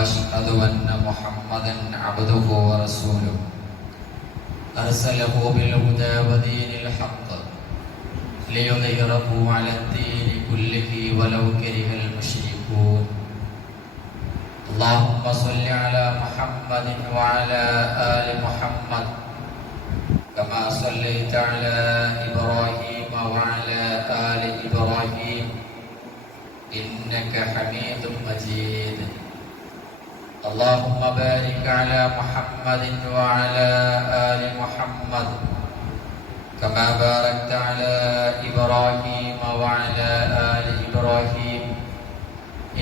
وأشهد أن محمدا عبده ورسوله أرسله بالهدى ودين الحق ليظهره على الدين كله ولو كره المشركون. اللهم صل على محمد وعلى آل محمد كما صليت على إبراهيم وعلى آل إبراهيم إنك حميد مجيد. اللهم بارك على محمد وعلى آل محمد كما باركت على إبراهيم وعلى آل إبراهيم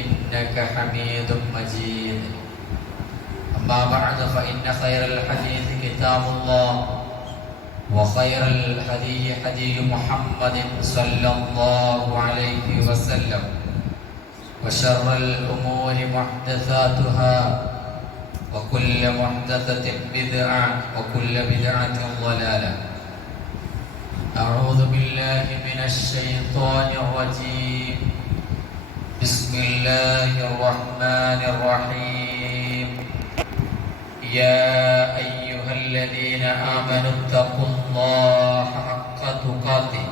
إنك حميد مجيد. أما بعد فإن خير الحديث كتاب الله وخير الهدي هدي محمد صلى الله عليه وسلم وشر الأمور محدثاتها وكل محدثة بدعة وكل بدعة ضلالة. أعوذ بالله من الشيطان الرجيم. بسم الله الرحمن الرحيم. يا أيها الذين آمنوا اتقوا الله حق تقاته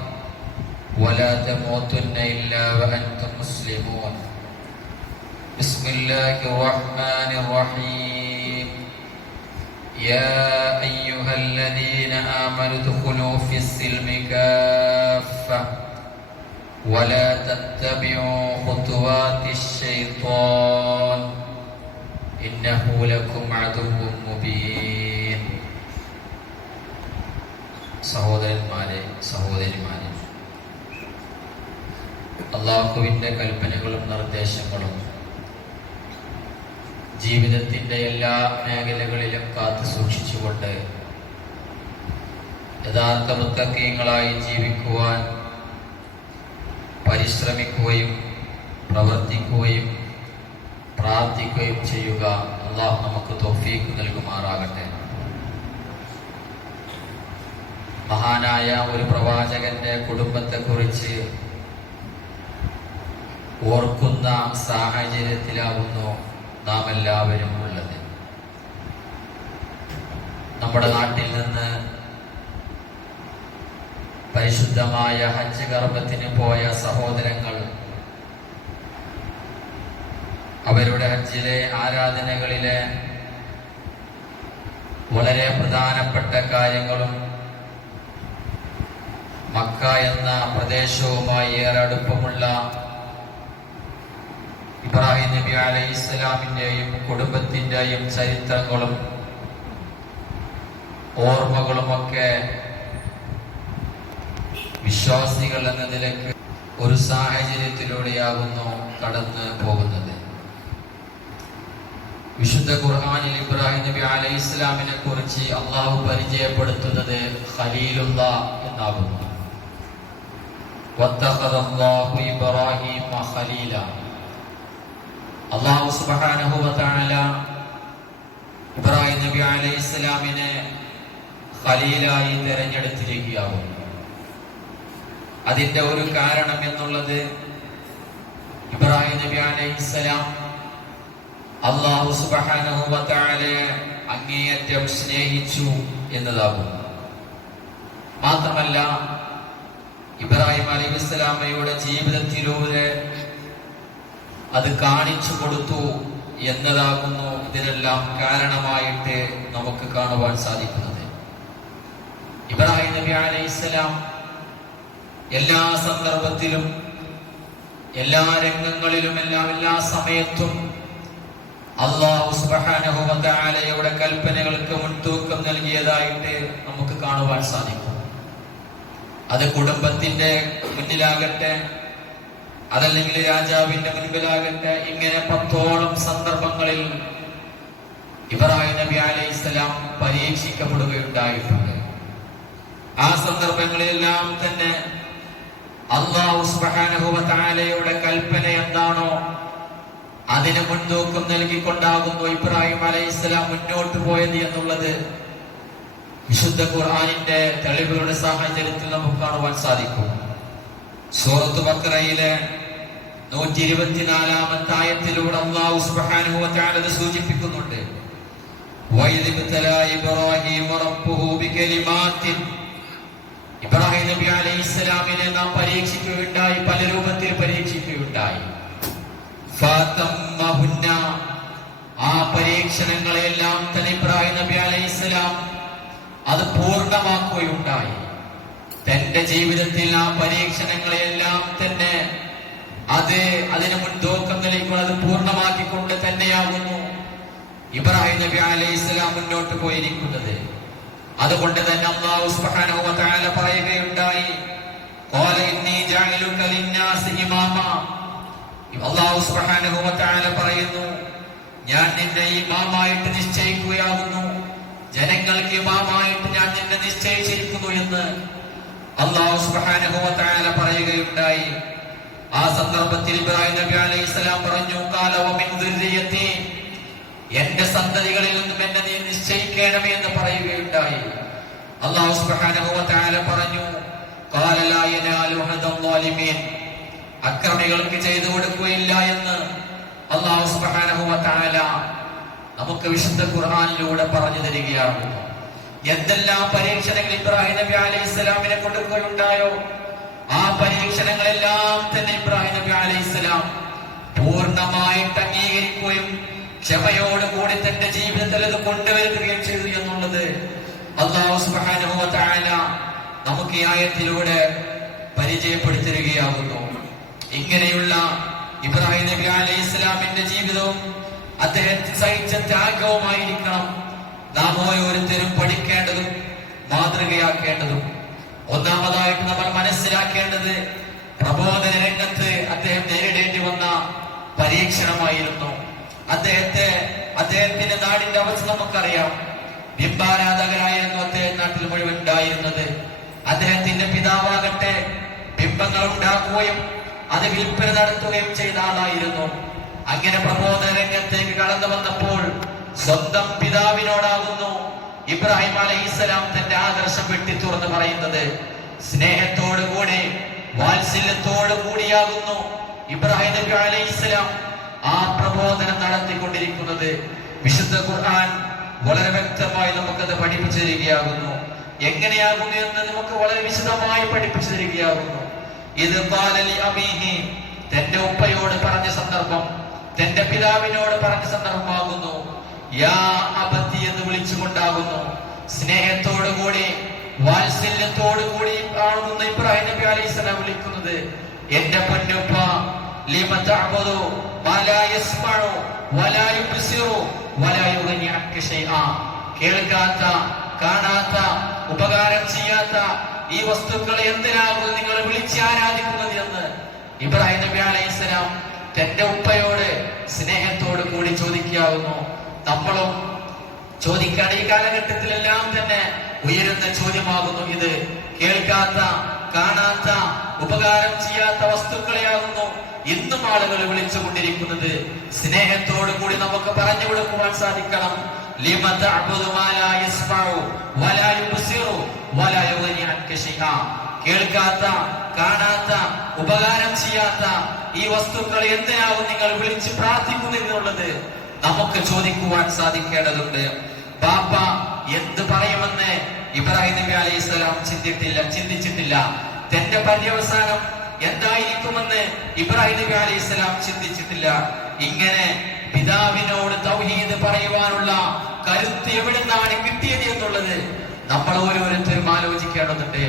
ولا تموتن إلا وأنتم مسلمون. بسم الله الرحمن الرحيم. يا أيها الذين آمنوا ادخلوا في السلم كافة ولا تتبعوا خطوات الشيطان إنه لكم عدو مبين. സഹോദരന്മാരെ സഹോദരിമാരെ, അല്ലാഹുവിന്റെ കൽപ്പനകളും നിർദ്ദേശങ്ങളും ജീവിതത്തിന്റെ എല്ലാ മേഖലകളിലും കാത്തു സൂക്ഷിച്ചുകൊണ്ട് യഥാർത്ഥ മുത്തഖീങ്ങളായി ജീവിക്കുവാൻ പരിശ്രമിക്കുകയും പ്രവർത്തിക്കുകയും പ്രാർത്ഥിക്കുകയും ചെയ്യുക. അല്ലാഹു നമുക്ക് തൗഫീഖ് നൽകുമാറാകട്ടെ. മഹാനായ ഒരു പ്രവാചകന്റെ കുടുംബത്തെക്കുറിച്ച് ഓർക്കുന്ന സാഹചര്യത്തിലാവുന്നു നാം എല്ലാവരും ഉള്ളത്. നമ്മുടെ നാട്ടിൽ നിന്ന് പരിശുദ്ധമായ ഹജ്ജ് കർമ്മത്തിന് പോയ സഹോദരങ്ങൾ അവരുടെ ഹജ്ജിലെ ആരാധനകളിലെ വളരെ പ്രധാനപ്പെട്ട കാര്യങ്ങളും മക്ക എന്ന പ്രദേശവുമായി ഏറെ അടുപ്പമുള്ള ഇബ്രാഹിം നബി അലൈഹിസ്സലാമിന്റെയും കുടുംബത്തിന്റെയും ചരിത്രങ്ങളും ഓർമ്മകളുമൊക്കെ വിശ്വാസികൾ എന്ന നിലയ്ക്ക് ഒരു സാഹചര്യത്തിലൂടെയാകുന്നു കടന്നു പോകുന്നത്. വിശുദ്ധ ഖുർആനിൽ ഇബ്രാഹിം നബി അലൈഹിസ്സലാമിനെ കുറിച്ച് അള്ളാഹു പരിചയപ്പെടുത്തുന്നത് ഖലീലുല്ലാഹ് എന്നാകുന്നു. വത്തഖദല്ലാഹു ഇബ്രാഹീമ ഖലീല. അല്ലാഹു സുബ്ഹാനഹു വ തആല ഇബ്രാഹിം നബി അലൈഹിസ്സലാമിനെ ഖലീലായി തിരഞ്ഞെടുത്തിരിക്കുകയാകുന്നു. അതിന്റെ ഒരു കാരണം എന്നുള്ളത് ഇബ്രാഹിം നബി അലൈഹിസ്സലാം അല്ലാഹു സുബ്ഹാനഹു വ തആലയെ അങ്ങേയറ്റം സ്നേഹിച്ചു എന്നതാകുന്നു. മാത്രമല്ല, ഇബ്രാഹിം അലൈഹിസ്സലാമയുടെ ജീവിതത്തിലൂടെ അത് കാണിച്ചു കൊടുത്തു എന്നതാകുന്നു ഇതിനെല്ലാം കാരണമായിട്ട് നമുക്ക് കാണുവാൻ സാധിക്കുന്നത്. ഇബ്രാഹിം നബി അലൈഹിസ്സലാം എല്ലാ സന്ദർഭത്തിലും എല്ലാ രംഗങ്ങളിലും എല്ലാ സമയത്തും അല്ലാഹു സുബ്ഹാനഹു വ തആലയുടെ കൽപ്പനകൾക്ക് മുൻതൂക്കം നൽകിയതായിട്ട് നമുക്ക് കാണുവാൻ സാധിക്കും. അത് കുടുംബത്തിന്റെ മുന്നിലാകട്ടെ, അതല്ലെങ്കിൽ രാജാവിന്റെ മുൻപിലാകട്ടെ, ഇങ്ങനെ 10ഓളം സന്ദർഭങ്ങളിൽ ഇബ്രാഹിം നബി അലൈഹിസ്സലാം പരീക്ഷിക്കപ്പെടുകയുണ്ടായിട്ടുണ്ട്. ആ സന്ദർഭങ്ങളിലെല്ലാം തന്നെ അല്ലാഹു സുബ്ഹാനഹു വ തആലയുടെ കൽപ്പന എന്താണോ അതിന് മുൻതൂക്കം നൽകിക്കൊണ്ടാകുന്നു ഇബ്രാഹിം അലൈഹിസ്സലാം മുന്നോട്ട് പോയത് എന്നുള്ളത് വിശുദ്ധ ഖുർആനിന്റെ തെളിവുകളുടെ സാഹചര്യത്തിൽ നമുക്ക് കാണുവാൻ സാധിക്കും. സൂറത്ത് ബഖറയിലെ 124-ാമത്തെ ആയത്തിലൂടെ അല്ലാഹു സുബ്ഹാനഹു വ തആല ഇത് സൂചിപ്പിക്കുന്നുണ്ട്. വഇദ് ഇബ്തലാ ഇബ്രാഹീമ റബ്ബുഹു ബികലിമാത്തിൻ, ഇബ്രാഹിം നബി അലൈഹിസ്സലാമിനെ നാം പരീക്ഷിക്കുകയുണ്ടായി, പല രൂപത്തിൽ പരീക്ഷിക്കുകയുണ്ടായി. ഫതമ്മഹുന്ന, ആ പരീക്ഷണങ്ങളെല്ലാം തന്നെ ഇബ്രാഹിം നബി അലൈഹിസ്സലാം അത് പൂർണ്ണമാക്കുകയുണ്ടായി. തന്റെ ജീവിതത്തിൽ ആ പരീക്ഷണങ്ങളെല്ലാം തന്നെ അതിന് മുൻതൂക്കം നൽകിക്കൊണ്ട് അത് പൂർണ്ണമാക്കിക്കൊണ്ട് തന്നെയാകുന്നു ഇബ്രാഹിം നബി അലൈഹിസ്സലാം മുന്നോട്ട് പോയിരിക്കുന്നത്. അതുകൊണ്ട് തന്നെ അല്ലാഹു സുബ്ഹാനഹു വ തആല പറയുകയുണ്ടായി, ഖാല ഇന്നി ജഅലുക ലിന്നാസി ഇമാമ. അല്ലാഹു സുബ്ഹാനഹു വ തആല പറയുന്നു, ഞാൻ നിന്നെ ഇമാമായിട്ട് നിശ്ചയിക്കുകയാകുന്നു, ജനങ്ങൾക്ക് ഇമാമായിട്ട് ഞാൻ നിന്നെ നിശ്ചയിച്ചിരിക്കുന്നു എന്ന് അല്ലാഹു സുബ്ഹാനഹു വ തആല പറയുകയുണ്ടായി. ആ സന്ദർഭത്തിൽ ഇബ്രാഹിം നബി അലൈഹിസ്സലാം പറഞ്ഞു, ഖാല വ മിൻ ദുർരിയതി, എന്റെ സന്തതികളിൽ നിന്നും എന്നെ നീ നിശ്ചയിക്കണമേ എന്ന് പറയുകയുണ്ടായി. അല്ലാഹു സുബ്ഹാനഹു വ തആല പറഞ്ഞു, ഖാല ലാ യനാലു അഹദൽ ളാലിമീൻ, അക്രമികൾക്ക് ചെയ്തു കൊടുക്കുകയില്ല എന്ന് അല്ലാഹു സുബ്ഹാനഹു വ തആല നമുക്ക് വിശുദ്ധ ഖുർആനിലൂടെ പറഞ്ഞു തരികയാകുന്നു. എന്തെല്ലാം പരീക്ഷണങ്ങൾ ഇബ്രാഹിം നബി അലൈഹിസ്സലാമിനെ കൊടുക്കുകയുണ്ടായോ, ആ പരീക്ഷണങ്ങളെല്ലാം തന്നെ ഇബ്രാഹിം നബി അലൈഹിസ്സലാം പൂർണ്ണമായിട്ട് അംഗീകരിക്കുകയും ക്ഷമയോടുകൂടി തന്റെ ജീവിതത്തിൽ അത് കൊണ്ടുവരികയും ചെയ്തു എന്നുള്ളത് അല്ലാഹു സുബ്ഹാനഹു വ തആല നമുക്ക് ഈ ആയത്തിലൂടെ പരിചയപ്പെടുത്തിയിരിക്കുകയാകുന്നു. ഇങ്ങനെയുള്ള ഇബ്രാഹിം നബി അലൈഹിസ്സലാമിന്റെ ജീവിതവും അദ്ദേഹം സഹിച്ച ത്യാഗവുമായിരിക്കണം നാം ഓരോരുത്തരും പഠിക്കേണ്ടതും മാതൃകയാക്കേണ്ടതും. ഒന്നാമതായിട്ട് നമ്മൾ മനസ്സിലാക്കേണ്ടത്, പ്രബോധന രംഗത്ത് അദ്ദേഹം നേരിടേണ്ടി വന്ന പരീക്ഷണമായിരുന്നു. അദ്ദേഹത്തിന്റെ നാടിന്റെ അവസ്ഥ നമുക്കറിയാം. ബിംബാരാധകരായിരുന്നു അദ്ദേഹം നാട്ടിൽ മുഴുവൻ ഉണ്ടായിരുന്നത്. അദ്ദേഹത്തിന്റെ പിതാവാകട്ടെ ബിംബങ്ങൾ ഉണ്ടാക്കുകയും അത് വിൽപ്പന നടത്തുകയും ചെയ്ത ആളായിരുന്നു. അങ്ങനെ പ്രബോധന രംഗത്തേക്ക് കടന്നു വന്നപ്പോൾ സ്വന്തം പിതാവിനോടാകുന്നു ഇബ്രാഹിം അലൈഹിസ്സലാം തന്റെ ആദർശം വെട്ടിത്തുറന്ന് പറയുന്നത്. സ്നേഹത്തോടുകൂടി വാത്സല്യത്തോടു കൂടിയാകുന്നു ഇബ്രാഹിം നബി അലൈഹിസ്സലാം ആ പ്രബോധനം നടത്തിക്കൊണ്ടിരിക്കുന്നത്. വിശുദ്ധ ഖുർആൻ വളരെ വ്യക്തമായി നമുക്കത് പഠിപ്പിച്ചു തരികയാകുന്നു. എങ്ങനെയാകുന്നു എന്ന് നമുക്ക് വളരെ വിശദമായി പഠിപ്പിച്ചു തരികയാകുന്നു. ഇത് ഖാലലി അബീഹി, തന്റെ ഉപ്പയോട് പറഞ്ഞ സന്ദർഭം, തന്റെ പിതാവിനോട് പറഞ്ഞ സന്ദർഭമാകുന്നു. യാ അബതി എന്ന് വിളിച്ചുകൊണ്ടാകുന്നു. സ്നേഹത്തോടുകൂടി വാത്സല്യത്തോടുകൂടി ആകുന്ന ഇബ്രാഹിം നബി അലൈഹിസ്സലാം വിളിക്കുന്നത്. എന്റെ പൊന്നുപ്പ, ലിമ തഅബുദു മാ ലാ യസ്മഉ വലാ യുബ്സിറു വലാ യുഗ്നി അൻക ശൈആ. കേൾക്കാത്ത, കാണാത്ത, ഉപകാരം ചെയ്യാത്ത ഈ വസ്തുക്കളെ എന്തിനാകുന്നു നിങ്ങൾ വിളിച്ച് ആരാധിക്കുന്നത് എന്ന് ഇബ്രാഹിം നബി അലൈഹിസ്സലാം തന്റെ ഉപ്പയോട് സ്നേഹത്തോട് കൂടി ചോദിക്കാവുന്നു. നമ്മളും ചോദിക്കാൻ ഈ കാലഘട്ടത്തിലെല്ലാം തന്നെ ഉയരുന്ന ചോദ്യമാകുന്നു ഇത്. കേൾക്കാത്ത, കാണാത്ത, ഉപകാരം ചെയ്യാത്ത വസ്തുക്കളെയാകുന്നു ഇന്നും ആളുകൾ വിളിച്ചുകൊണ്ടിരിക്കുന്നത്. സ്നേഹത്തോടു കൂടി നമുക്ക് പറഞ്ഞു കൊടുക്കുവാൻ സാധിക്കണം. ലിമ തഅബുദു മാ ലാ യസ്മഉ വലാ യുബ്സിറു വലാ യുഗ്നി അൻക ശൈആ. കേൾക്കാത്ത, കാണാത്ത, ഉപകാരം ചെയ്യാത്ത ഈ വസ്തുക്കളെ എന്തിനാവും നിങ്ങൾ വിളിച്ച് പ്രാർത്ഥിക്കുന്നുള്ളത് നമുക്ക് ചോദിക്കുവാൻ സാധിക്കേണ്ടതുണ്ട്. ബാപ്പ എന്ത് പറയുമെന്ന് ഇബ്രാഹിം നബി അലൈഹിസ്സലാം ചിന്തിച്ചിട്ടില്ല. തന്റെ പര്യവസാനം എന്തായിരിക്കുമെന്ന് ഇബ്രാഹിം നബി അലൈഹിസ്സലാം ചിന്തിച്ചിട്ടില്ല. ഇങ്ങനെ പിതാവിനോട് തൗഹീദ് പറയുവാനുള്ള കരുത്ത് എവിടെ നിന്നാണ് കിട്ടിയത് എന്നുള്ളത് നമ്മൾ ഓരോരുത്തരും ആലോചിക്കേണ്ടതുണ്ട്.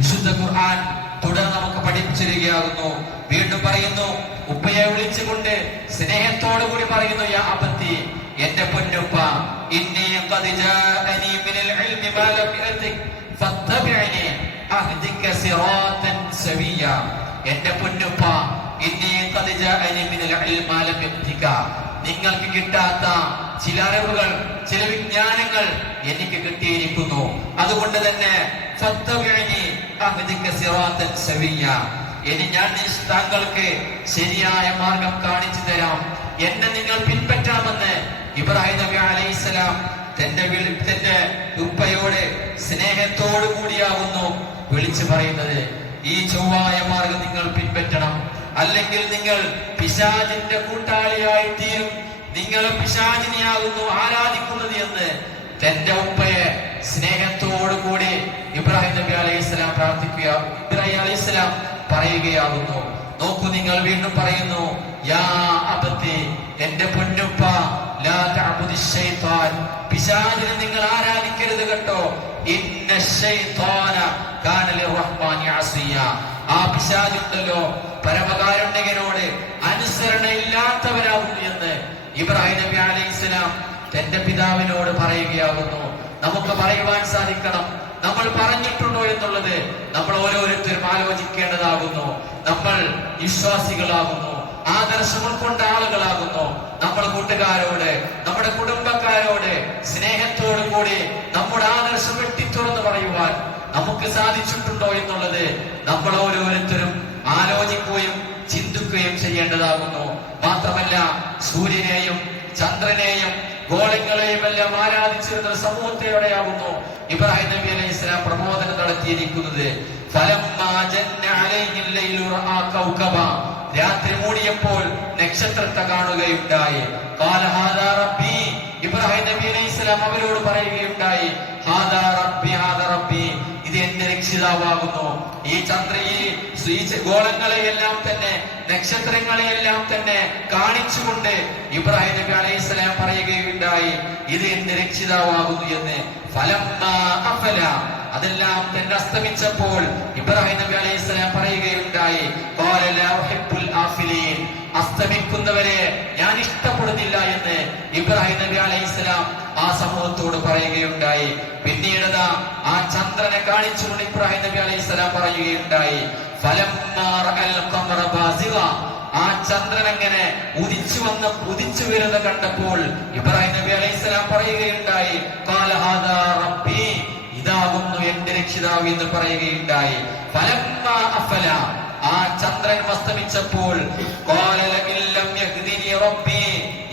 വിശുദ്ധ ഖുർആൻ തുടർന്ന് നമുക്ക് പഠിപ്പിച്ചിരിക്കുകയാകുന്നു. വീണ്ടും പറയുന്നു, ഉപ്പയെ വിളിച്ചുകൊണ്ട് സ്നേഹത്തോടു കൂടി പറയുന്നു, യാ അബത്തി, എന്റെ പൊന്നുപ്പ, ഇന്നി ഖദ് ജാഅനി മിനൽ ഇൽമി മാ ലം യഅതിക് ഫത്തബിഅനി അഹ്ദിക സിറാതൻ സവിയ. എന്റെ പൊന്നുപ്പ, ഇന്നി ഖദ് ജാഅനി മിനൽ ഇൽമി മാ ലം യഅതിക, നിങ്ങൾക്ക് കിട്ടാത്ത ചില അറിവുകൾ, ചില വിജ്ഞാനങ്ങൾ എനിക്ക് കിട്ടിയിരിക്കുന്നു. അതുകൊണ്ട് തന്നെ ഫത്തബിഅനി അഹ്ദിക സിറാതൻ സവിയ, ഇനി ഞാൻ താങ്കൾക്ക് ശരിയായ മാർഗം കാണിച്ചു തരാം, എന്നെ നിങ്ങൾ പിൻപറ്റാമെന്ന് ഇബ്രാഹിം നബി അലൈഹിസ്സലാം തന്റെ ഉപ്പയോട് സ്നേഹത്തോടു കൂടിയാകുന്നു വിളിച്ചു പറയുന്നത്. ഈ ചൊവ്വായ മാർഗം നിങ്ങൾ പിൻപറ്റണം. അല്ലെങ്കിൽ നിങ്ങൾ പിശാചിന്റെ കൂട്ടാളിയായി തീരും, നിങ്ങൾ പിശാചിനെയാകുന്നു ആരാധിക്കുന്നത് എന്ന് തന്റെ ഉപ്പയെ സ്നേഹത്തോടു കൂടി ഇബ്രാഹിം നബി അലൈഹിസ്സലാം പ്രാർത്ഥിക്കുക, ഇബ്രാഹിം അലൈഹിസ്സലാം പറയുകയാകുന്നു. നോക്കൂ, നിങ്ങൾ വീണ്ടും പറയുന്നു, യാ അബത്തി, എന്റെ പൊന്നുപ്പ, ലാ തഅബുദിശ് ശൈത്താൻ, പിശാചിനെ നിങ്ങൾ ആരാധിക്കരുത് കേട്ടോ. ഇന്ന ശൈത്താന കാന ലിർറഹ്മാനി അസിയ, ആ പിശാചുണ്ടല്ലോ പരമകാരുണ്യകനോട് അനുസരണയില്ലാത്തവരാകുന്നു എന്ന് ഇബ്രാഹിം നബി അലൈഹിസ്സലാം തന്റെ പിതാവിനോട് പറയുകയാകുന്നു. നമുക്ക് പറയുവാൻ സാധിക്കണം, നമ്മൾ പറഞ്ഞിട്ടുണ്ടോ എന്നുള്ളത് നമ്മൾ ഓരോരുത്തരും ആലോചിക്കേണ്ടതാകുന്നു. നമ്മൾ വിശ്വാസികളാകുന്നു, ആദർശം ഉൾക്കൊണ്ട ആളുകളാകുന്നു. നമ്മൾ കൂട്ടുകാരോട്, നമ്മുടെ കുടുംബക്കാരോട് സ്നേഹത്തോടു കൂടി നമ്മുടെ ആദർശം വെട്ടിത്തുറന്ന് പറയുവാൻ നമുക്ക് സാധിച്ചിട്ടുണ്ടോ എന്നുള്ളത് നമ്മൾ ഓരോരുത്തരും ആലോചിക്കുകയും ചിന്തിക്കുകയും ചെയ്യേണ്ടതാകുന്നു. മാത്രമല്ല, സൂര്യനെയും ചന്ദ്രനെയും ഗോളങ്ങളെയും എല്ലാം ആരാധിച്ചിരുന്ന സമൂഹത്തെയോടെയാകുന്നു ഇബ്രാഹിം നബി അലൈഹി സ്വലാം പ്രബോധനം നടത്തിയിരിക്കുന്നത്. രാത്രി മൂടിയപ്പോൾ നക്ഷത്രത്തെ കാണുകയുണ്ടായി. ഇബ്രാഹിം നബി അലൈഹി സ്വലാം അവരോട് പറയുകയുണ്ടായി, ഹാദാ റബ്ബി, ഹാദാ റബ്ബി, ഇത് എന്റെ രക്ഷിതാവാകുന്നു. ഈ ഗോളങ്ങളെയെല്ലാം തന്നെ നക്ഷത്രങ്ങളെയെല്ലാം തന്നെ കാണിച്ചുകൊണ്ട് ഇബ്രാഹിം നബി അലൈഹി സ്വലാം പറയുകയുണ്ടായി, ഇത് എന്റെ രക്ഷിതാവാകുന്നു എന്ന്. അതെല്ലാം തന്നെ അസ്തമിച്ചപ്പോൾ ഇബ്രാഹിം നബി അലൈഹി സ്വലാം പറയുകയുണ്ടായി, അസ്തമിക്കുന്നവരെ ഞാൻ ഇഷ്ടപ്പെടുന്നില്ല എന്ന് ഇബ്രാഹിം നബി അലൈഹി സ്വലാം ആ സമൂഹത്തോട് പറയുകയുണ്ടായി. പിന്നീട് ആ ചന്ദ്രനെ കാണിച്ചുകൊണ്ട് ഇബ്രാഹിം നബി അലൈഹി സ്വലാം പറയുകയുണ്ടായി, ആ ചന്ദ്രൻ അങ്ങനെ ഉദിച്ചു വരുന്ന കണ്ടപ്പോൾ ഇബ്രാഹിം നബി അലൈഹി സ്വലാം പറയുകയുണ്ടായി, ഇതാകുന്നു എന്റെ രക്ഷിതാവ് എന്ന് പറയുകയുണ്ടായി. ആ ചന്ദ്രൻ അസ്തമിച്ചപ്പോൾ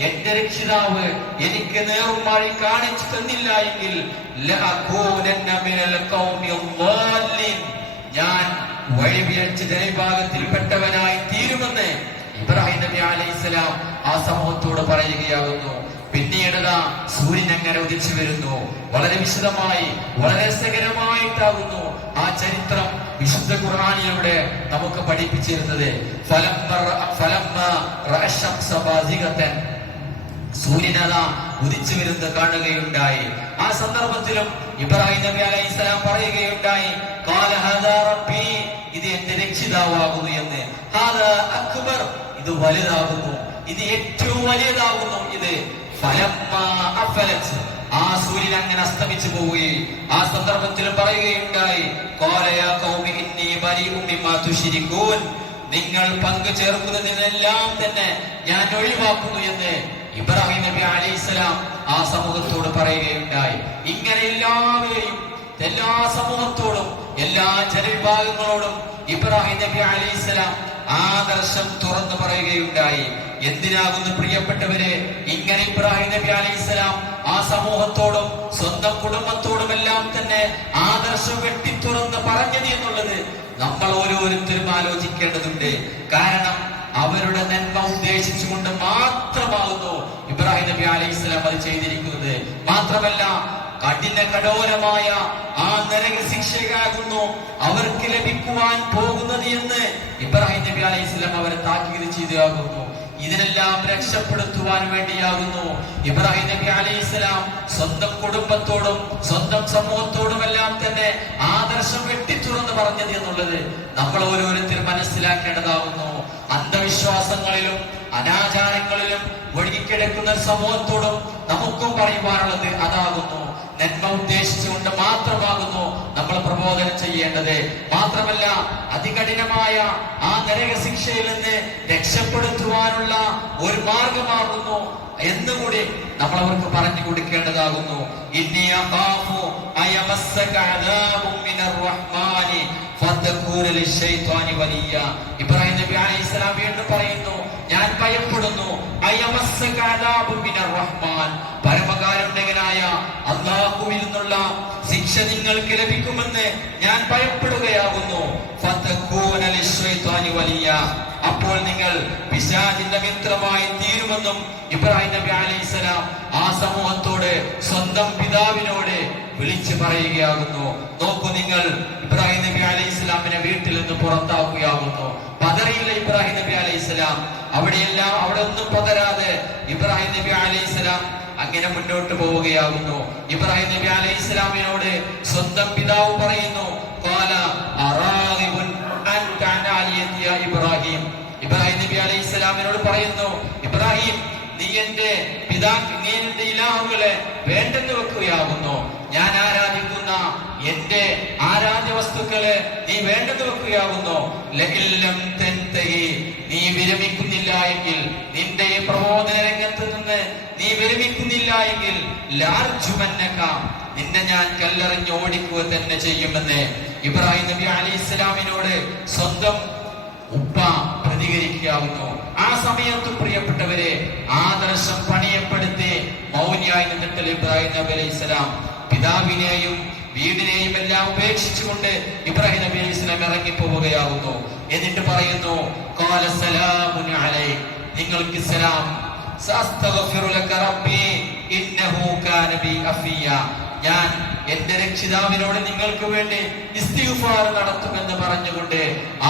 എന്റെ രക്ഷിതാവ് എനിക്ക് നേർവഴി വഴി കാണിച്ചു തന്നില്ല എങ്കിൽ ഞാൻ വഴിപിഴച്ച ജനവിഭാഗത്തിൽപ്പെട്ടവനായി തീരുമെന്ന് ഇബ്രാഹിം നബി അലൈഹിസ്സലാം ആ സമൂഹത്തോട് പറയുകയാകുന്നു. പിന്നീട് സൂര്യൻ അങ്ങനെ ഉദിച്ചു വരുന്നു. വളരെ വിശദമായി, വളരെ രസകരമായിട്ടാകുന്നു ആ ചരിത്രം വിശുദ്ധ ഖുർആനിലൂടെ നമുക്ക് പഠിപ്പിച്ചിരുന്നത്. സൂര്യനത ഉദിച്ചു വരുന്നത് കാണുകയുണ്ടായി. ആ സന്ദർഭത്തിലും ഇബ്രാഹിം നബി അലൈഹി സ്വലാം പറയുകയുണ്ടായി, ഇത് എന്റെ രക്ഷിതാവാകുന്നു എന്ന്. അക്ബർ, ഇത് വലുതാകുന്നു, ഇത് ഏറ്റവും വലിയതാകുന്നു. ഇത് ആ സൂര്യൻ അങ്ങനെ അസ്തമിച്ചു പോവുകയും ആ സന്ദർഭത്തിലും പറയുകയുണ്ടായി, നിങ്ങൾ പങ്കു ചേർക്കുന്നതിനെല്ലാം തന്നെ ഞാൻ ഒഴിവാക്കുന്നു എന്ന് ഇബ്രാഹിം നബി അലൈഹിസ്സലാം ആ സമൂഹത്തോട് പറയുകയുണ്ടായി. ഇങ്ങനെ എല്ലാവരെയും, എല്ലാ സമൂഹത്തോടും, എല്ലാ ജനവിഭാഗങ്ങളോടും ഇബ്രാഹിം നബി അലൈഹിസ്സലാം ആദർശം തുറന്നു പറയുകയുണ്ടായി. എന്തിനാകുന്നു പ്രിയപ്പെട്ടവരെ ഇങ്ങനെ ഇബ്രാഹിം നബി അലൈഹിസ്സലാം ആ സമൂഹത്തോടും സ്വന്തം കുടുംബത്തോടും എല്ലാം തന്നെ ആദർശം വെട്ടിത്തുറന്ന് പറഞ്ഞത് എന്നുള്ളത് നമ്മൾ ഓരോരുത്തരും ആലോചിക്കേണ്ടതുണ്ട്. കാരണം അവരുടെ നന്മ ഉദ്ദേശിച്ചുകൊണ്ട് മാത്രമാകുന്നു ഇബ്രാഹിം നബി അലൈഹിസ്സലാം അത് ചെയ്തിരിക്കുന്നത്. മാത്രമല്ല, കഠോരമായ ആ നരക ശിക്ഷയാകുന്നു അവർക്ക് ലഭിക്കുവാൻ പോകുന്നത് എന്ന് ഇബ്രാഹിം നബി അലൈഹിസ്സലാം അവരെ താക്കീത് ചെയ്താകുന്നു. ഇതിനെല്ലാം രക്ഷപ്പെടുത്തുവാൻ വേണ്ടിയാകുന്നു ഇബ്രാഹിം നബി അലൈഹിസ്സലാം സ്വന്തം കുടുംബത്തോടും സ്വന്തം സമൂഹത്തോടും എല്ലാം തന്നെ ആദർശം വെട്ടിത്തുറന്ന് പറഞ്ഞത് എന്നുള്ളത് നമ്മൾ ഓരോരുത്തരും മനസ്സിലാക്കേണ്ടതാകുന്നു. അന്ധവിശ്വാസങ്ങളിലും അനാചാരങ്ങളിലും ഒഴുകിക്കിടക്കുന്ന സമൂഹത്തോടും നമുക്കും പറയുവാനുള്ളത് അതാകുന്നു. നന്മ ഉദ്ദേശിച്ചുകൊണ്ട് മാത്രമാകുന്നു നമ്മൾ പ്രബോധനം ചെയ്യേണ്ടത്. മാത്രമല്ല, അതികഠിനമായ ആ നരക ശിക്ഷയിൽ നിന്ന് രക്ഷപ്പെടുത്തുവാനുള്ള ഒരു മാർഗമാകുന്നു എന്നുകൂടി നമ്മൾ അവർക്ക് പറഞ്ഞു കൊടുക്കേണ്ടതാകുന്നു. ഇബ്രാഹിം നബി അലൈഹിസ്സലാം വീണ്ടും പറയുന്നു, ഞാൻ ഭയപ്പെടുന്നു പരമകാരുണ്യകനായ അല്ലാഹുവിൽ നിന്നുള്ള ശിക്ഷ നിങ്ങൾക്ക് ലഭിക്കുമെന്ന് ഞാൻ ഭയപ്പെടുകയാകുന്നു. ഫതകൂന ലിശ്ശൈത്വാനി വലിയ, അപ്പോൾ നിങ്ങൾ പിശാചിന്റെ മിത്രമായി തീരുമെന്നും ഇബ്രാഹിം നബി അലൈഹിസ്സലാം ആ സമൂഹത്തോട്, സ്വന്തം പിതാവിനോട് വിളിച്ചു പറയുകയാകുന്നു. നോക്കൂ നിങ്ങൾ, ഇബ്രാഹിം നബി അലൈഹിസ്സലാമിനെ വീട്ടിൽ നിന്ന് പുറത്താക്കുകയാകുന്നു. പതറിയില്ല ഇബ്രാഹിം നബി അലൈഹിസ്സലാം. അവിടെ ഒന്നും പതരാതെ ഇബ്രാഹിം നബി അലൈഹിസ്സലാം അങ്ങനെ മുന്നോട്ട് പോവുകയാകുന്നു. ഇബ്രാഹിം നബി അലൈഹിസ്സലാമിനോട് സ്വന്തം പിതാവ് പറയുന്നു, ഇബ്രാഹിം നബി അലൈഹിസ്സലാമിനോട് പറയുന്നു, ഇബ്രാഹിം, നീ എന്റെ ഇലാഹുകളെ വേണ്ടെന്ന് വെക്കുകയാകുന്നു. ഞാൻ ആരാധിക്കുന്ന എന്റെ ആരാധ്യ വസ്തുക്കളെ നീ വേണ്ടെന്ന് വെക്കുകയാകുന്നു. നീ വിരമിക്കുന്നില്ല എങ്കിൽ, നിന്റെ ഈ പ്രബോധന രംഗത്ത് നിന്ന് നീ വിരമിക്കുന്നില്ല എങ്കിൽ, നിന്നെ ഞാൻ കല്ലെറിഞ്ഞ് ഓടിക്കുക തന്നെ ചെയ്യുമെന്ന് ഇബ്രാഹിം നബി അലൈഹിസ്സലാമിനോട് സ്വന്തം ഉപ്പ പ്രതികരിക്കാവുന്നു. ആ സമയത്ത് പ്രിയപ്പെട്ടവരെ, ആദർശം പണിയപ്പെടുത്തി മൗനിയായി നിന്നിട്ട് ഇബ്രാഹിം നബി അലൈഹിസ്സലാം പിതാവിനെയും വീടിനെയും എല്ലാം ഉപേക്ഷിച്ചുകൊണ്ട് ഇബ്രാഹിം നബി അലൈഹിസ്സലാം ഇറങ്ങിപ്പോവുകയാകുന്നു. എന്നിട്ട് പറയുന്നു, ഖാല സലാമുൻ അലൈക, നിങ്ങൾക്ക് സലാം. സഅസ്തഗ്ഫിറു ലക റബ്ബി ഇന്നഹു കാന ബി അഫിയ, ഞാൻ എന്റെ രക്ഷിതാവിനോട് നിങ്ങൾക്ക് വേണ്ടി ഇസ്തിഗ്ഫാർ നടത്തുമെന്ന് പറഞ്ഞുകൊണ്ട്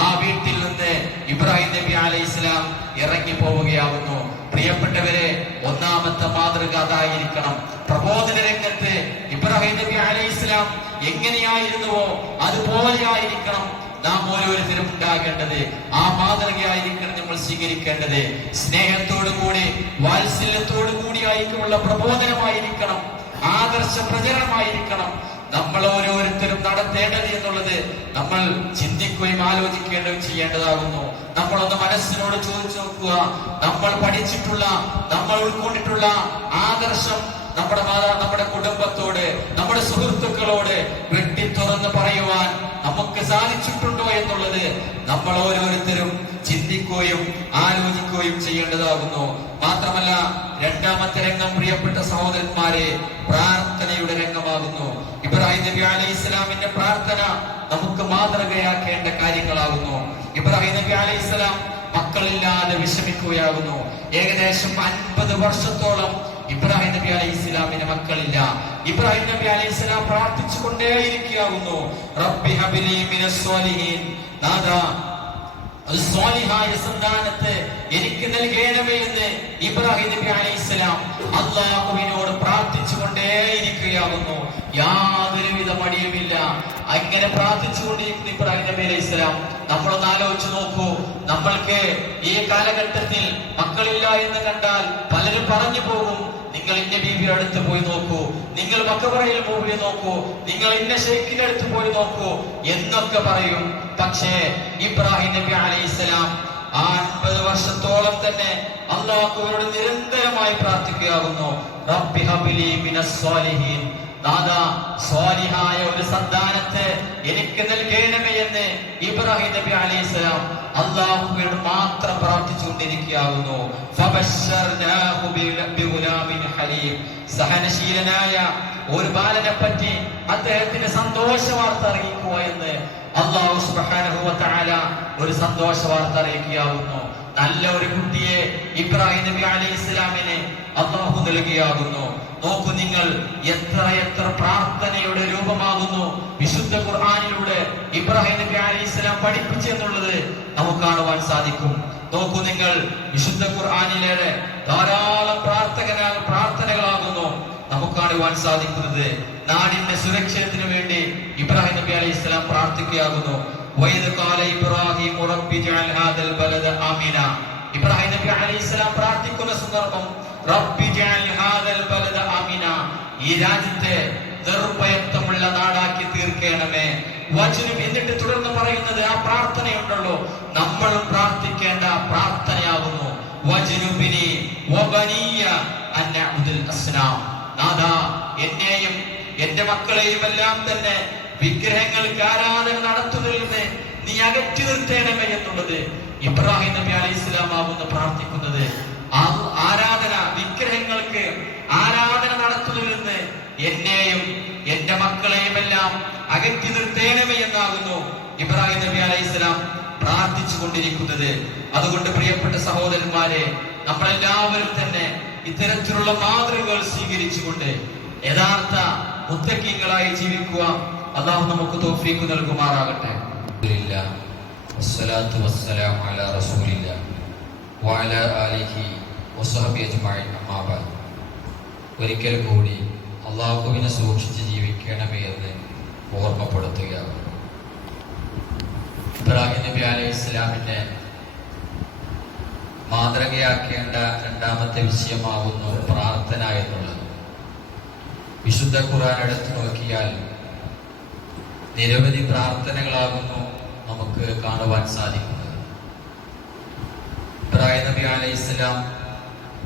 ആ വീട്ടിൽ നിന്ന് ഇബ്രാഹിം നബി അലൈഹിസ്സലാം ഇറങ്ങി പോവുകയാകുന്നു. പ്രിയപ്പെട്ടവരെ, ഒന്നാമത്തെ മാതൃക അതായിരിക്കണം. പ്രബോധന രംഗത്ത് ഇബ്രാഹിം നബി അലൈഹിസ്സലാം എങ്ങനെയായിരുന്നുവോ അതുപോലെയായിരിക്കണം നാം ഓരോരുത്തരും ഉണ്ടാകേണ്ടത്. ആ മാതൃകയായിരിക്കണം നമ്മൾ സ്വീകരിക്കേണ്ടത്. സ്നേഹത്തോടു കൂടി, വാത്സല്യത്തോടു കൂടി ആയിട്ടുള്ള പ്രബോധനമായിരിക്കണം, ആദർശ പ്രചരണമായിരിക്കണം നമ്മൾ ഓരോരുത്തരും നടത്തേണ്ടത് എന്നുള്ളത് നമ്മൾ ചിന്തിക്കുകയും ആലോചിക്കുകയും ചെയ്യേണ്ടതാകുന്നു. നമ്മളൊന്ന് മനസ്സിനോട് ചോദിച്ചു നോക്കുക, നമ്മൾ പഠിച്ചിട്ടുള്ള, നമ്മൾ ഉൾക്കൊണ്ടിട്ടുള്ള ആദർശം നമ്മുടെ കുടുംബത്തോട്, നമ്മുടെ സുഹൃത്തുക്കളോട് വെട്ടി തുറന്ന് പറയുവാൻ നമുക്ക് സാധിച്ചിട്ടുണ്ടോ എന്നുള്ളത് നമ്മൾ ഓരോരുത്തരും ചിന്തിക്കുകയും ആലോചിക്കുകയും ചെയ്യേണ്ടതാകുന്നു. മാത്രമല്ല, രണ്ടാമത്തെ രംഗം പ്രിയപ്പെട്ട സഹോദരന്മാരെ, പ്രാർത്ഥനയുടെ രംഗമാകുന്നു. ഇബ്രാഹിം നബി അലൈഹിസ്സലാമിന്റെ പ്രാർത്ഥന നമുക്ക് മാതൃകയാക്കേണ്ട കാര്യങ്ങളാകുന്നു. ഇബ്രാഹിം നബി അലൈഹിസ്സലാം മക്കളില്ലാതെ വിഷമിക്കുകയാകുന്നു. ഏകദേശം 50 വർഷത്തോളം ഇബ്രാഹിം നബി അലൈഹിസ്സലാമിന് മക്കളില്ല. ഇബ്രാഹിം നബി അലൈഹിസ്സലാം പ്രാർത്ഥിച്ചു കൊണ്ടേയിരിക്കുകയാകുന്നു, റബ്ബി ഹബ്ലി മിനസ് സ്വാലിഹീൻ, നാഥാ സ്വാലിഹായ സന്താനത്തെ എനിക്ക് നൽകണമേ എന്ന് ഇബ്രാഹിം നബി അലൈഹിസ്സലാം അല്ലാഹുവിനോട് പ്രാർത്ഥിച്ചു കൊണ്ടേയിരിക്കുകയാകുന്നു. യാതൊരുവിധ മടിയുമില്ല. അങ്ങനെ പ്രാർത്ഥിച്ചുകൊണ്ടിരിക്കുന്ന ഇബ്രാഹിം നബി അലൈഹിസ്സലാം, നമ്മളൊന്ന് ആലോചിച്ച് നോക്കൂ. നമ്മൾക്ക് ഈ കാലഘട്ടത്തിൽ മക്കളില്ല എന്ന് കണ്ടാൽ പലരും പറഞ്ഞു പോകും, നിങ്ങൾ ഇന്ന ബീവിയുടെ അടുത്ത് പോയി നോക്കൂ, നിങ്ങൾ മക്കബറയിൽ പോയി നോക്കൂ, നിങ്ങൾ ഇന്ന ഷെയ്ഖിന്റെ അടുത്ത് പോയി നോക്കൂ എന്നൊക്കെ പറയും. പക്ഷേ ഇബ്രാഹിം നബി അലൈഹിസ്സലാം 50 വർഷത്തോളം തന്നെ അല്ലാഹുവിനോട് നിരന്തരമായി പ്രാർത്ഥിക്കുകയാകുന്നു, റബ്ബി ഹബ്ലി മിനസ് സ്വാലിഹീൻ, നാഥാ സ്വാലിഹായ ഒരു സന്താനത്തെ എനിക്ക് നൽകണമേ എന്ന് ഇബ്രാഹിം നബി അലൈഹിസ്സലാം അല്ലാഹുവിനോട് മാത്രം പ്രാർത്ഥിച്ചുകൊണ്ടിരിക്കുകയാകുന്നു. ഫബശ്ശർനാഹു ബിഗുലാമിൻ ഹലീം, സഹനശീലനായ ഒരു ബാലനെ പറ്റി അദ്ദേഹത്തിന് സന്തോഷ വാർത്ത അറിയിക്കുക എന്ന് അല്ലാഹു സുബ്ഹാനഹു വ തആല ഒരു സന്തോഷ വാർത്ത അറിയിക്കുകയാകുന്നു. നല്ല ഒരു കുട്ടിയെ ഇബ്രാഹിം നബി അലൈഹിസ്സലാമിനെ അല്ലാഹു നൽകിയാകുന്നു. നോക്കൂ നിങ്ങൾ, എത്ര പ്രാർത്ഥനയുടെ രൂപമാകുന്നു വിശുദ്ധ ഖുർആനിലൂടെ ഇബ്രാഹിം നബി അലൈഹിസ്സലാം പഠിപ്പിച്ചെന്നുള്ളത് നമുക്ക് കാണുവാൻ സാധിക്കും. നോക്കൂ നിങ്ങൾ, വിശുദ്ധ ഖുർആനിലെ ധാരാളം പ്രാർത്ഥനകളാകുന്നു നമുക്ക് കാണുവാൻ സാധിക്കുന്നത്. നാടിന്റെ സുരക്ഷത്തിന് വേണ്ടി ഇബ്രാഹിം നബി അലൈഹിസ്സലാം പ്രാർത്ഥിക്കുകയാകുന്നു. വൈദ് ഖാല ഇബ്രാഹിം റബ്ബി ജഅൽ ഹാദൽ ബലദ ആമിന, ഇബ്രാഹിം നബി അലൈഹിസ്സലാം പ്രാർത്ഥിക്കുന്ന സന്ദർഭം റബ്ബി ജഅൽ ഹാദൽ ബലദ ആമിന, ഈ രാജ്യത്തെ നിർഭയത്വമുള്ള നാടാക്കി തീർക്കണമേ. വചനം എന്നിട്ട് തുടർന്ന് പറയുന്നത് ആ പ്രാർത്ഥനയുണ്ടല്ലോ, നമ്മളും പ്രാർത്ഥിക്കേണ്ട പ്രാർത്ഥനയാകുന്നു. വജ്നുബിനി വബനിയ അൻ നഅ്ബുദൽ അസ്നാം, നാഥാ എന്നെയും എന്റെ മക്കളെയും എല്ലാം തന്നെ വിഗ്രഹങ്ങൾക്ക് ആരാധന നടത്തുന്നതിൽ നിന്ന് നീ അകറ്റി നിർത്തേണമേ എന്നുള്ളത് ഇബ്രാഹിം നബി അലൈഹിസ്സലാം ആകുന്നു പ്രാർത്ഥിക്കുന്നത്. ആരാധന, വിഗ്രഹങ്ങൾക്ക് ആരാധന നടത്തുന്നതിൽ നിന്ന് എന്നെയും എന്റെ മക്കളെയും എല്ലാം അകറ്റി നിർത്തേണമേ എന്നാകുന്നു ഇബ്രാഹിം നബി അലൈഹിസ്സലാം പ്രാർത്ഥിച്ചു കൊണ്ടിരിക്കുന്നത്. അതുകൊണ്ട് പ്രിയപ്പെട്ട സഹോദരന്മാരെ, നമ്മളെല്ലാവരും തന്നെ ഇത്തരത്തിലുള്ള മാതൃകകൾ സ്വീകരിച്ചുകൊണ്ട് യഥാർത്ഥ മുത്തഖീങ്ങളായി ജീവിക്കുക അല്ലാഹു നമുക്ക് തൗഫീഖ് നൽകുമാറാകട്ടെ. വസ്സലാത്തു വസ്സലാമു അലാ റസൂലില്ലാഹി വഅലാ ആലിഹി വസ്സഹബിഹി അജ്മഈൻ. അമ്മാ ബഅദ്. ഒരിക്കൽ കൂടി അള്ളാഹുവിനെ സൂക്ഷിച്ച് ജീവിക്കണമേ എന്ന് ഓർമ്മപ്പെടുത്തുകയാണ്. ഇബ്രാഹിം നബി അലൈഹി ഇസ്ലാമിനെ മാതൃകയാക്കേണ്ട രണ്ടാമത്തെ വിഷയമാകുന്നു പ്രാർത്ഥന എന്നുള്ളത്. വിശുദ്ധ ഖുർആൻ എടുത്തു നോക്കിയാൽ നിരവധി പ്രാർത്ഥനകളാകുന്നു നമുക്ക് കാണുവാൻ സാധിക്കുന്നത്. ഇബ്രാഹിം നബി അലൈഹി ഇസ്ലാം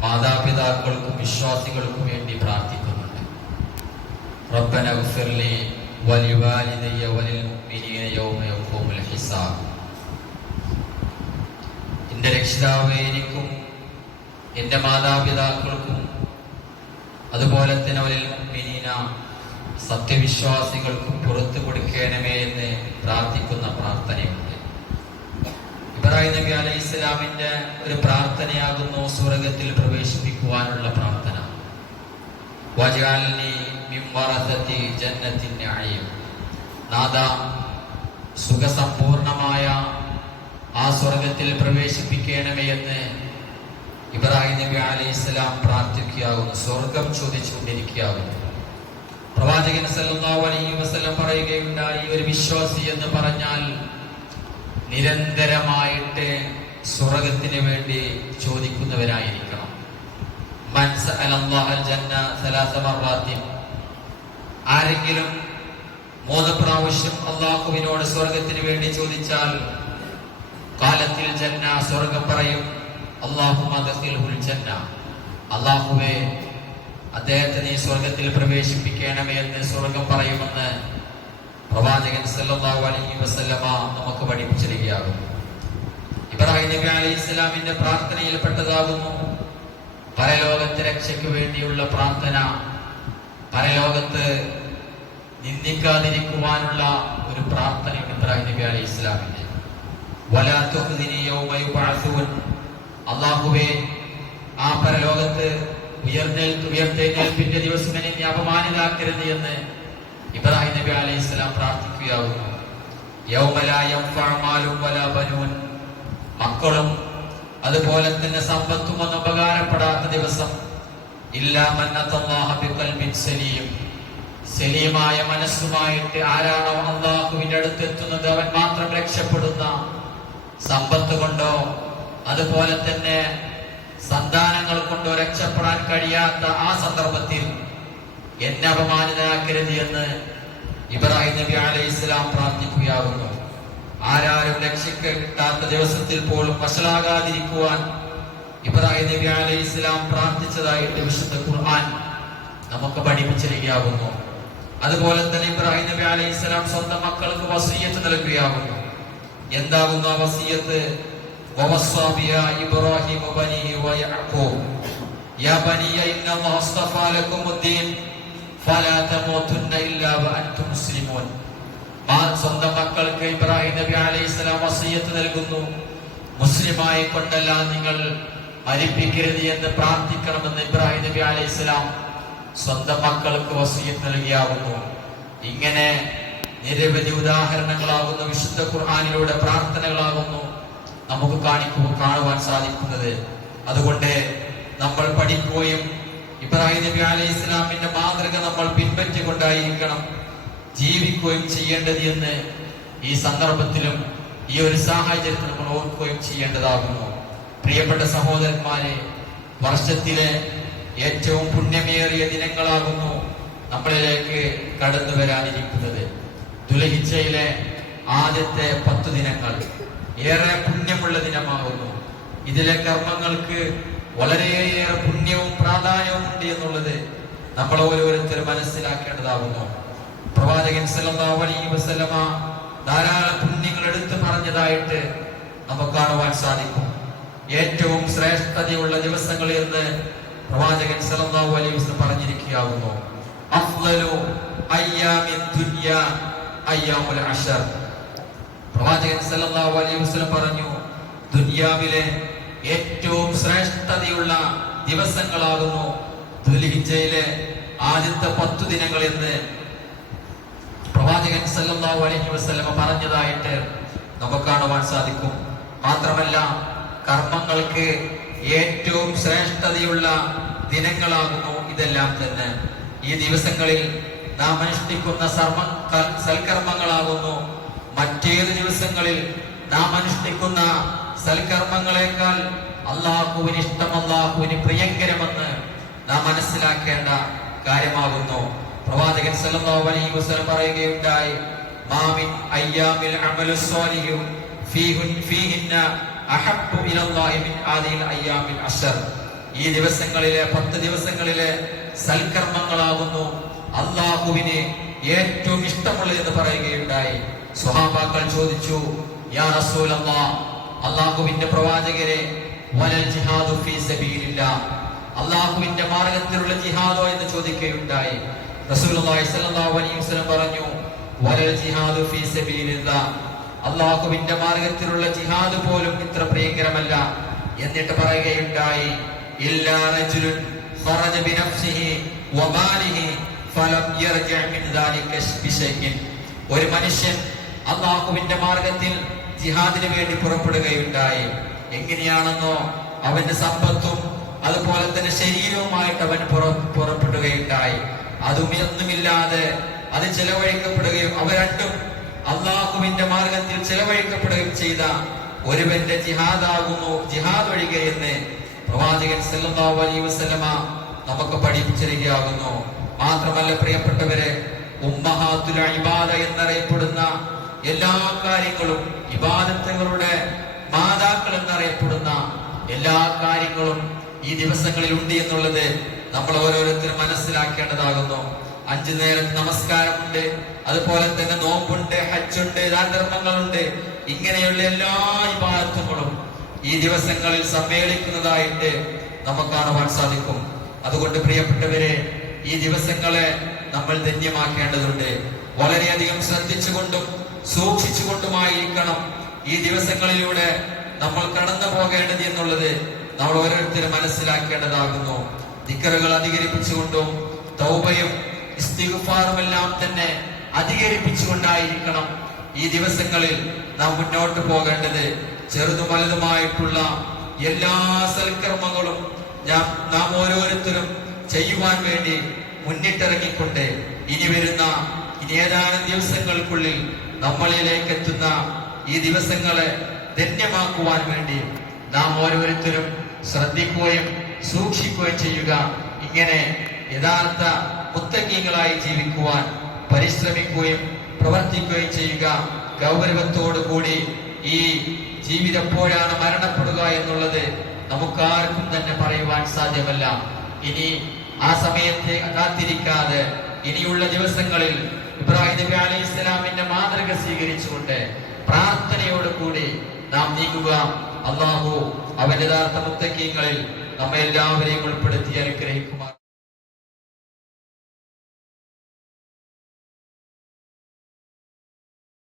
മാതാപിതാക്കൾക്കും വിശ്വാസികൾക്കും വേണ്ടി പ്രാർത്ഥിക്കുന്നുണ്ട്. റബ്ബന ഗ്ഫിർ ലി വലിവാലിദയ്യ വലിൽ മുഅ്മിനീന യൗമ യഖൂമുൽ ഹിസാബ്. എൻ്റെ രക്ഷിതാവേ, എനിക്കും എൻ്റെ മാതാപിതാക്കൾക്കും അതുപോലെ തന്നെ വലിൽ മുഅ്മിനീന സത്യവിശ്വാസികൾക്കും പുറത്തു കൊടുക്കണമേ എന്ന് പ്രാർത്ഥിക്കുന്ന പ്രാർത്ഥനയുണ്ട്. ഇബ്രാഹിം നബി അലൈഹി ഇസ്ലാമിന്റെ ഒരു പ്രാർത്ഥനയാകുന്നു സ്വർഗത്തിൽ പ്രവേശിപ്പിക്കുവാനുള്ള പ്രാർത്ഥന. വജഅൽനി മിൻ വറസതി ജന്നത്തിൻ നഈം. നാദാ, സുഖസമ്പൂർണമായ ആ സ്വർഗത്തിൽ പ്രവേശിപ്പിക്കണമേ എന്ന് ഇബ്രാഹിം നബി അലൈഹി ഇസ്ലാം പ്രാർത്ഥിക്കുകയാകുന്നു, സ്വർഗം ചോദിച്ചുകൊണ്ടിരിക്കുകയാകുന്നു. പ്രവാചകൻ സല്ലല്ലാഹു അലൈഹി വസല്ലം പറയുകയുണ്ടായി, ഒരു വിശ്വാസി എന്ന് പറഞ്ഞാൽ നിരന്തരമായിട്ട് സ്വർഗത്തിന് വേണ്ടി ചോദിക്കുന്നവരായിരിക്കണം. മൻ സഅലല്ലാഹൽ ജന്ന സലാസ മർറാത്തിൻ. ആരെങ്കിലും 3 പ്രാവശ്യം അല്ലാഹുവിനോട് സ്വർഗത്തിന് വേണ്ടി ചോദിച്ചാൽ ഖാലത്തിൽ ജന്ന, സ്വർഗം പറയും അല്ലാഹുമ്മ ദഖിൽഹുൽ ജന്ന, അല്ലാഹുവേ അദ്ദേഹത്തെ നീ സ്വർഗത്തിൽ പ്രവേശിപ്പിക്കണമേ എന്ന് സ്വർഗം പറയുമെന്ന് പ്രവാചകൻ സല്ലല്ലാഹു അലൈഹി വസല്ലമ നമുക്ക് പഠിപ്പിച്ചിരിക്കുകയാകുന്നു. ഇബ്രാഹിം നബി അലൈഹി ഇസ്ലാമിന്റെ പ്രാർത്ഥനയിൽപ്പെട്ടതാകുന്നു പരലോകത്തെ രക്ഷയ്ക്ക് വേണ്ടിയുള്ള പ്രാർത്ഥന. പരലോകത്ത് നിന്ദിക്കാതിരിക്കുവാനുള്ള ഒരു പ്രാർത്ഥനയാണ് ഇബ്രാഹിം നബി അലൈഹി ഇസ്ലാമിന്റെ. വലാ തുഖ്ദിനി യൗമ യുബഅസൂൻ. അല്ലാഹുവേ, ആ പരലോകത്ത് ഉയർത്തെഴുന്നേൽപ്പിന്റെ ദിവസം എന്നെ നീ അപമാനിതരാക്കരുത് എന്ന് ഇബ്രാഹിം നബി അലൈഹി ഇസ്ലാം പ്രാർത്ഥിക്കുകയാകുന്നു. യൗമ ലാ യൻഫഉ മാലും വലാ ബനൂൻ. മക്കളും അതുപോലെ തന്നെ സമ്പത്തും ഒന്നും ഉപകാരപ്പെടാത്ത ദിവസം. ഇല്ലാ മൻ അത്തല്ലാഹ ബിഖൽബിൻ സലീം. സലീമായ മനസ്സുമായിട്ട് ആരാണോ അല്ലാഹുവിന്റെ അടുത്ത് എത്തുന്നത് അവൻ മാത്രം രക്ഷപ്പെടുന്ന. സമ്പത്ത് കൊണ്ടോ അതുപോലെ തന്നെ സന്താനങ്ങൾ കൊണ്ടോ രക്ഷപ്പെടാൻ കഴിയാത്ത ആ സന്ദർഭത്തിൽ എന്നെ അപമാനിതരാക്കരുത് എന്ന് ഇബ്രാഹിം നബി അലൈഹി ഇസ്ലാം പ്രാർത്ഥിക്കുകയാകുന്നു. ആരാരും രക്ഷയ്ക്ക് കിട്ടാത്ത ദിവസത്തിൽ പോലും വഷളാകാതിരിക്കുവാൻ ഇബ്രാഹിം നബി അലൈഹി ഇസ്ലാം പ്രാർത്ഥിച്ചതായിട്ട് വിശുദ്ധ ഖുർആൻ നമുക്ക് പഠിപ്പിച്ചിരിക്കുകയാകുന്നു. അതുപോലെ തന്നെ ഇബ്രാഹിം നബി അലൈഹി ഇസ്ലാം സ്വന്തം മക്കൾക്ക് വസിയ്യത്ത് നൽകുകയാകുന്നു. എന്താകുന്നു ആ വസിയ്യത്ത്? വവസ്സാ ബിഹാ ഇബ്രാഹിമു ബനിഹി വയഅഖൂബ് യാ ബനിയ ഇന്നല്ലാഹ അസ്തഫാ ലക്കുമുദ്ദീൻ ഫലാ തമൂതുന്ന ഇല്ലാ വഅൻതും മുസ്ലിമൂൻ. സ്വന്തം മക്കൾക്ക് ഇബ്രാഹിം നബി അലൈഹി ഇസ്ലാം വസിയ്യത്ത് നൽകുന്നു, മുസ്ലിമായി കൊണ്ടല്ല നിങ്ങൾ മരിപ്പിക്കരുത് എന്ന് പ്രാർത്ഥിക്കണമെന്ന് ഇബ്രാഹിം നബി അലൈഹി ഇസ്ലാം സ്വന്തം മക്കൾക്ക് വസിയ്യത്ത് നൽകിയാകുന്നു. ഇങ്ങനെ നിരവധി ഉദാഹരണങ്ങളാകുന്നു വിശുദ്ധ ഖുർആനിലൂടെ പ്രാർത്ഥനകളാകുന്നു നമുക്ക് കാണുവാൻ സാധിക്കുന്നത്. അതുകൊണ്ട് നമ്മൾ പഠിക്കുകയും ഇബ്രാഹിം നബി അലൈഹി ഇസ്ലാമിന്റെ മാതൃക നമ്മൾ പിൻപറ്റിക്കൊണ്ടായിരിക്കണം ജീവിക്കുകയും ചെയ്യേണ്ടത് എന്ന് ഈ സന്ദർഭത്തിലും ഈ ഒരു സാഹചര്യത്തിൽ നമ്മൾ ഓർക്കുകയും ചെയ്യേണ്ടതാകുന്നു. പ്രിയപ്പെട്ട സഹോദരന്മാരെ, വർഷത്തിലെ ഏറ്റവും പുണ്യമേറിയ ദിനങ്ങളാകുന്നു നമ്മളിലേക്ക് കടന്നു വരാനിരിക്കുന്നത്. ദുൽഹിജ്ജയിലെ ആദ്യത്തെ 10 ദിനങ്ങൾ ഏറെ പുണ്യമുള്ള ദിനമാകുന്നു. ഇതിലെ കർമ്മങ്ങൾക്ക് വളരെയേറെ പുണ്യവും പ്രാധാന്യവും ഉണ്ട് എന്നുള്ളത് നമ്മൾ ഓരോരുത്തരും മനസ്സിലാക്കേണ്ടതാകുന്നു. പ്രവാചകൻ സല്ലല്ലാഹു അലൈഹി വസല്ലമ ധാരാളം പുണ്യങ്ങൾ എടുത്തു പറഞ്ഞതായിട്ട് നമുക്ക് കാണുവാൻ സാധിക്കും. ഏറ്റവും ശ്രേഷ്ഠതയുള്ള ദിവസങ്ങൾ എന്ന് പ്രവാചകൻ സല്ലല്ലാഹു അലൈഹി വസല്ലം പറഞ്ഞിരിക്കുകയാകുന്നു. അഫ്ളലു അയ്യാമി ദുനിയ അയ്യാമുൽ അശർ. പ്രവാചകൻ സല്ലല്ലാഹു അലൈഹി വസല്ലം പറഞ്ഞു, ദുനിയാവിലെ ഏറ്റവും ശ്രേഷ്ഠതയുള്ള ദിവസങ്ങളാകുന്നു ദുൽഹിജ്ജയിലെ ആദ്യത്തെ 10 ദിനങ്ങൾ എന്ന് പ്രവാചകൻ സല്ലല്ലാഹു അലൈഹി വസല്ലം പറഞ്ഞതായിട്ട് നമുക്ക് കാണുവാൻ സാധിക്കും. മാത്രമല്ല, കർമ്മങ്ങൾക്ക് ഏറ്റവും ശ്രേഷ്ഠതയുള്ള ദിനങ്ങളാകുന്നു ഇതെല്ലാം തന്നെ. ഈ ദിവസങ്ങളിൽ നാം അനുഷ്ഠിക്കുന്ന സൽക്കർമ്മങ്ങളാകുന്നു മറ്റേത് ദിവസങ്ങളിൽ നാം അനുഷ്ഠിക്കുന്ന സൽക്കർമ്മങ്ങളെക്കാൾ അള്ളാഹുവിന് ഇഷ്ടം, അള്ളാഹുവിന് പ്രിയങ്കരമെന്ന് നാം മനസ്സിലാക്കേണ്ട കാര്യമാകുന്നു. പ്രവാചകൻ സല്ലല്ലാഹു അലൈഹി വസല്ലം പറയുകയുണ്ടായി, മാമിൻ അയ്യാമിൽ അമലു സ്വാലിഹു ഫീഹിന്ന അഹബ്ബു ഇലല്ലാഹി മിൻ ആദിൽ അയ്യാമിൽ അശർ. ഈ ദിവസങ്ങളിലെ 10 ദിവസങ്ങളിലെ സൽക്കർമ്മങ്ങളാകുന്നു അള്ളാഹുവിന് ഏറ്റവും ഇഷ്ടമുള്ളത് എന്ന് പറയുകയുണ്ടായി. സ്വഹാബാക്കൾ ചോദിച്ചു, യാ റസൂലല്ലാഹ്, അള്ളാഹുവിന്റെ പ്രവാചകരെ, വലൽ ജിഹാദു ഫീ സബീലില്ലാഹ്, അള്ളാഹുവിന്റെ മാർഗത്തിലുള്ള ജിഹാദോ എന്ന് ചോദിക്കുകയുണ്ടായി. റസൂലുള്ളാഹി സ്വല്ലല്ലാഹു അലൈഹി വസല്ലം പറഞ്ഞു, വലൽ ജിഹാദു ഫീ സബീലില്ലാഹ്, അള്ളാഹുവിന്റെ മാർഗത്തിലുള്ള ജിഹാദ് പോലും ഇത്ര പ്രിയങ്കരമല്ല. എന്നിട്ട് പറയുകയുണ്ടായി, ഇല്ലാ റജുലുൻ ഖറജ ബിനഫ്സിഹി വമാലിഹി ഫലം യർജഅ മിൻ ദാലിക ബിശൈഇൻ. ഒരു മനുഷ്യൻ അള്ളാഹുവിന്റെ മാർഗത്തിൽ ജിഹാദിന് വേണ്ടി പുറപ്പെടുകയുണ്ടായി. എങ്ങനെയാണെന്നോ അവന്റെ സമ്പത്തും അതുപോലെ തന്നെ ശരീരവുമായിട്ട് അവൻ പുറപ്പെടുകയുണ്ടായി. ഒന്നുമില്ലാതെ അത് ചെലവഴിക്കപ്പെടുകയും അവ രണ്ടും അള്ളാഹുവിന്റെ മാർഗത്തിൽ ചെലവഴിക്കപ്പെടുകയും ചെയ്ത ഒരുവന്റെ ജിഹാദാകുന്നു ജിഹാദ് ഒഴികെയെന്ന് പ്രവാചകൻ സല്ലല്ലാഹു അലൈഹി വസല്ലമ നമുക്ക് പഠിപ്പിച്ചിരിക്കുകയാകുന്നു. മാത്രമല്ല പ്രിയപ്പെട്ടവരെ, ഉമ്മഹാത്തുൽ ഇബാദ എന്നറിയപ്പെടുന്ന എല്ലാ കാര്യങ്ങളും, ഇബാദത്തുകളുടെ മാതാക്കൾ എന്നറിയപ്പെടുന്ന എല്ലാ കാര്യങ്ങളും ഈ ദിവസങ്ങളിൽ ഉണ്ട് എന്നുള്ളത് നമ്മൾ ഓരോരുത്തരും മനസ്സിലാക്കേണ്ടതാകുന്നു. 5 നേരത്തെ നമസ്കാരമുണ്ട്, അതുപോലെ തന്നെ നോമ്പുണ്ട്, ഹജ്ജുണ്ട്, ദാനധർമ്മങ്ങളുണ്ട്. ഇങ്ങനെയുള്ള എല്ലാ ഇബാദത്തുകളും ഈ ദിവസങ്ങളിൽ സമ്മേളിക്കുന്നതായിട്ട് നമുക്ക് കാണുവാൻ സാധിക്കും. അതുകൊണ്ട് പ്രിയപ്പെട്ടവരെ, ഈ ദിവസങ്ങളെ നമ്മൾ ധന്യമാക്കേണ്ടതുണ്ട്. വളരെയധികം ശ്രദ്ധിച്ചുകൊണ്ടും സൂക്ഷിച്ചുകൊണ്ടുമായിരിക്കണം ഈ ദിവസങ്ങളിലൂടെ നമ്മൾ കടന്നു പോകേണ്ടത് എന്നുള്ളത് നമ്മൾ ഓരോരുത്തരും മനസ്സിലാക്കേണ്ടതാകുന്നു. ദിക്റുകൾ അധികരിപ്പിച്ചുകൊണ്ടും തൗബയും ഇസ്തിഗ്ഫാറും എല്ലാം തന്നെ അധികരിപ്പിച്ചുകൊണ്ടായിരിക്കണം ഈ ദിവസങ്ങളിൽ നാം മുന്നോട്ട് പോകേണ്ടത്. ചെറുതും വലുതുമായിട്ടുള്ള എല്ലാ സൽക്കർമ്മങ്ങളും നാം ഓരോരുത്തരും ചെയ്യുവാൻ വേണ്ടി മുന്നിട്ടിറങ്ങിക്കൊണ്ട് ഇനി ഏതാനും ദിവസങ്ങൾക്കുള്ളിൽ നമ്മളിലേക്ക് എത്തുന്ന ഈ ദിവസങ്ങളെ ധന്യമാക്കുവാൻ വേണ്ടി നാം ഓരോരുത്തരും ശ്രദ്ധിക്കുകയും സൂക്ഷിക്കുകയും ചെയ്യുക. ഇങ്ങനെ യഥാർത്ഥ മുത്തഖീങ്ങളായി ജീവിക്കുവാൻ പരിശ്രമിക്കുകയും പ്രവർത്തിക്കുകയും ചെയ്യുക. ഗൗരവത്തോടു കൂടി ഈ ജീവിതം എപ്പോഴാണ് മരണപ്പെടുക എന്നുള്ളത് നമുക്കാർക്കും തന്നെ പറയുവാൻ സാധ്യമല്ല. ഇനി ആ സമയത്തെ കാത്തിരിക്കാതെ ഇനിയുള്ള ദിവസങ്ങളിൽ ഇബ്രാഹിം നബി അലൈഹിസ്സലാമിന്റെ മാതൃക സ്വീകരിച്ചുകൊണ്ട് പ്രാർത്ഥനയോട് കൂടി നാം നീങ്ങുക. അല്ലാഹു അവന്റെ യഥാർത്ഥ മുത്തഖീങ്ങളിൽ നമ്മെ എല്ലാവരെയും ഉൾപ്പെടുത്തി അനുഗ്രഹിക്കും.